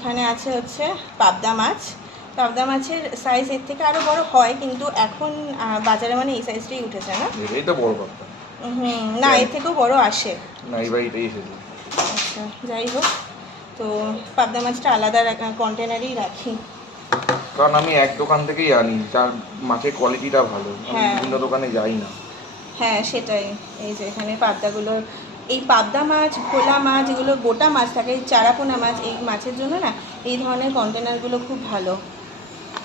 এখানে আছে হচ্ছে পাবদা মাছ। পাবদা মাছের সাইজ এর থেকে আরও বড় হয়, কিন্তু এখন বাজারে মানে এই সাইজটাই উঠেছে না? এই তো বড় পাবদা। না, এর থেকেও বড় আসে। না, এইবার এটাই এসেছে। আচ্ছা, যাই হোক, তো পাবদা মাছটা আলাদা কন্টেনারেই রাখি, কারণ আমি এক দোকান থেকেই আনি, যার মাছের কোয়ালিটিটা ভালো। আমি হ্যাঁ বিভিন্ন দোকানে যাই না। হ্যাঁ সেটাই। এই যে এখানে পাবদাগুলো, এই পাবদা মাছ, ভোলা মাছ, এগুলো গোটা মাছ থাকে, চারাপোনা মাছ, এই মাছের জন্য না এই ধরনের কন্টেনারগুলো খুব ভালো।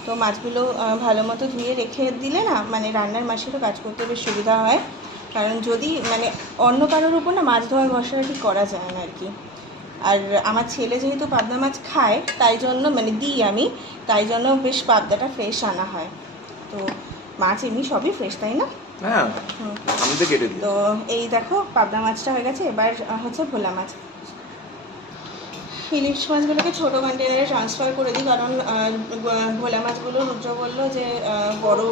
তো মাছগুলো ভালো মতো ধুয়ে রেখে দিলে না মানে রান্নার মাসেরও কাজ করতে বেশ সুবিধা হয়। কারণ যদি মানে অন্য কারোর উপর না মাছ ধোয়া ভরসাটা ঠিক করা যায় না আর কি। আর আমার ছেলে যেহেতু পাবদা মাছ খায়, তাই জন্য মানে দিই আমি, তাই জন্য বেশ পাবদাটা ফ্রেশ আনা হয়। তো মাছ এমনি সবই ফ্রেশ, তাই না? হ্যাঁ, আমি তো কেটে দিই। তো এই দেখো পাবদা মাছটা হয়ে গেছে, এবার হচ্ছে ভোলা মাছ। ইলিশ মাছগুলোকে ছোটো কন্টেনারে ট্রান্সফার করে দিই, কারণ ভোলা মাছগুলো রুদ্র বললো যে বড়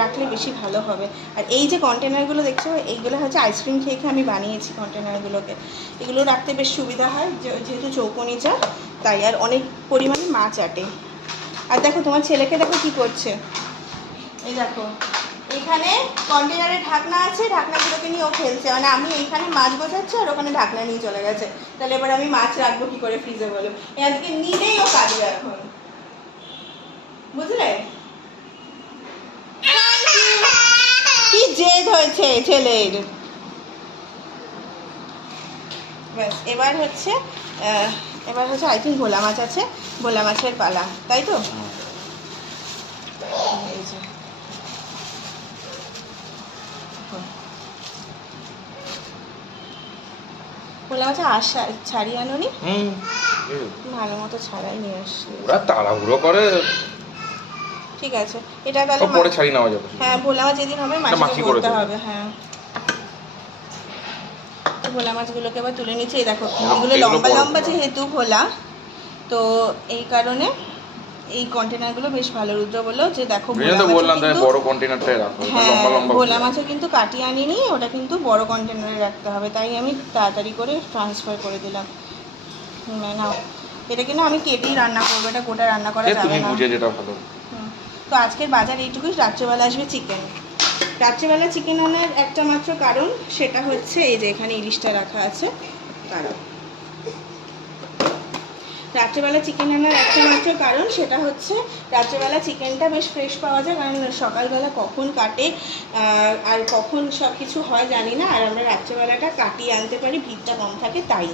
রাখলে বেশি ভালো হবে। আর এই যে কন্টেনারগুলো দেখছো, এইগুলো হচ্ছে আইসক্রিম খেয়ে খেয়ে আমি বানিয়েছি কন্টেনারগুলোকে। এগুলো রাখতে বেশ সুবিধা হয়, যেহেতু চৌকোনি চা, তাই আর অনেক পরিমাণে মাছ আটে। আর দেখো তোমার ছেলেকে দেখো কি করছে, এই দেখো এখানে কন্টেনারে ঢাকনা আছে, ঢাকনাগুলোকে নিয়ে ও খেলছে, মানে আমি এইখানে মাছ গোছাচ্ছি আর ওখানে ঢাকনা নিয়ে চলে গেছে। তাহলে এবার আমি মাছ রাখবো কি করে ফ্রিজে বলো? এদিকে নিলেই ও কাঁদবে এখন, বুঝলে? কি জেদ হয়েছে ছেলের। ব্যাস, এবার হচ্ছে আই থিঙ্ক ভোলা মাছ আছে, ভোলা মাছের পালা, তাই তো? এই যে ভোলা মাছ ছাড়িয়ে আনোনি? ভালো মতো ছাড়াই নিয়ে আসছি। ওরা তাড়াহুড়ো করে। ঠিক আছে, এটা তাহলে পরে ছাড়ি নেওয়া যাবে। হ্যাঁ, ভোলা মাছ যেদিন হবে মাছকে বলতে হবে। হ্যাঁ, ভোলা মাছগুলোকে এবার তুলে নিচ্ছি। এই দেখো এগুলো লম্বা লম্বা যেহেতু ভোলা, তো এই কারণে এই কন্টেনারগুলো বেশ ভালো। রুদ্র বললো যে দেখো বড় কন্টেনারটাই রাখো, লম্বা লম্বা ভোলা মাছও কিন্তু কাটিয়ে আনিনি, ওটা কিন্তু বড় কন্টেনারে রাখতে হবে, তাই আমি তাড়াতাড়ি করে ট্রান্সফার করে দিলাম। নাও, এটা কিন্তু আমি কেটেই রান্না করবো, এটা গোটা রান্না করা যাবে না। যেটা ভালো। তো আজকের বাজার এইটুকুই। রাত্রেবেলা আসবে চিকেন। রাত্রেবেলা চিকেন আনার একটা মাত্র কারণ, সেটা হচ্ছে এই যে এখানে ইলিশটা রাখা আছে, কারণ রাত্রেবেলা চিকেন আনার একটা মাত্র কারণ সেটা হচ্ছে রাত্রেবেলা চিকেনটা বেশ ফ্রেশ পাওয়া যায়, কারণ সকালবেলা কখন কাটে আর কখন সব কিছু হয় জানি না, আর আমরা রাত্রেবেলাটা কাটিয়ে আনতে পারি, ভিড়টা কম থাকে তাই।